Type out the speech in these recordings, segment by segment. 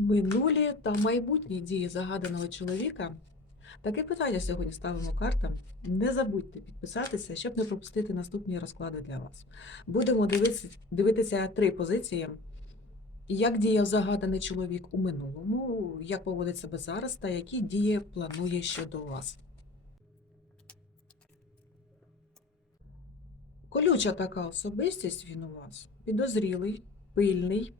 Минулі та майбутні дії загаданого чоловіка. Таке питання сьогодні ставимо картам. Не забудьте підписатися, щоб не пропустити наступні розклади для вас. Будемо дивитися, дивитися три позиції: як діяв загаданий чоловік у минулому, як поводить себе зараз, та які дії планує щодо вас. Колюча така особистість він у вас, підозрілий, пильний,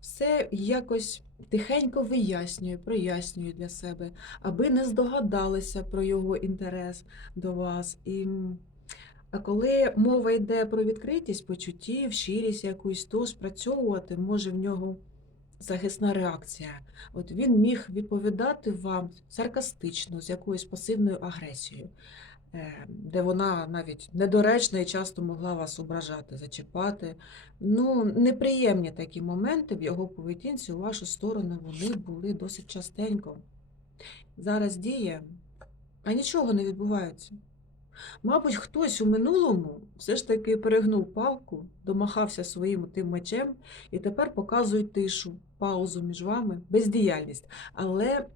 все якось тихенько вияснює, прояснює для себе, аби не здогадалися про його інтерес до вас. І, а коли мова йде про відкритість почуттів, щирість якусь, то спрацьовувати може в нього захисна реакція. От він міг відповідати вам саркастично, з якоюсь пасивною агресією. Е, Де вона навіть недоречна і часто могла вас ображати, зачіпати. Ну, неприємні такі моменти в його поведінці у вашу сторону вони були досить частенько. Зараз діє, а нічого не відбувається. Мабуть, хтось у минулому все ж таки перегнув палку, домахався своїм тим мечем і тепер показує тишу, паузу між вами, бездіяльність. Але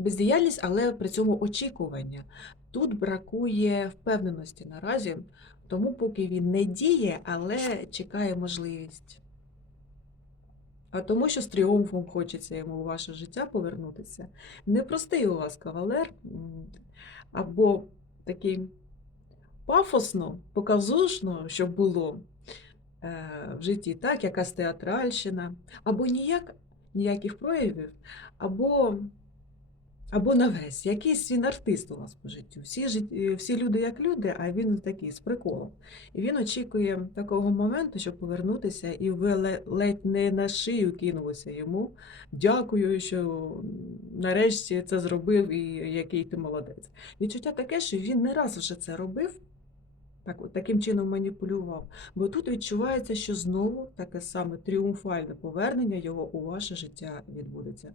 бездіяльність, але при цьому очікування. Тут бракує впевненості наразі, тому поки він не діє, але чекає можливість. А тому, що з тріумфом хочеться йому у ваше життя повернутися. Непростий у вас кавалер, або такий пафосно, показушно, щоб було е, в житті, так, якась театральщина, або ніяк, ніяких проявів, або, або на весь. Якийсь він артист у вас по життю. Всі, е, всі люди як люди, а він такий з приколом. І він очікує такого моменту, щоб повернутися, і ви ледь не на шию кинулися йому. Дякую, що нарешті це зробив, і який ти молодець. Відчуття таке, що він не раз вже це робив. Так, таким чином маніпулював. Бо тут відчувається, що знову таке саме тріумфальне повернення його у ваше життя відбудеться.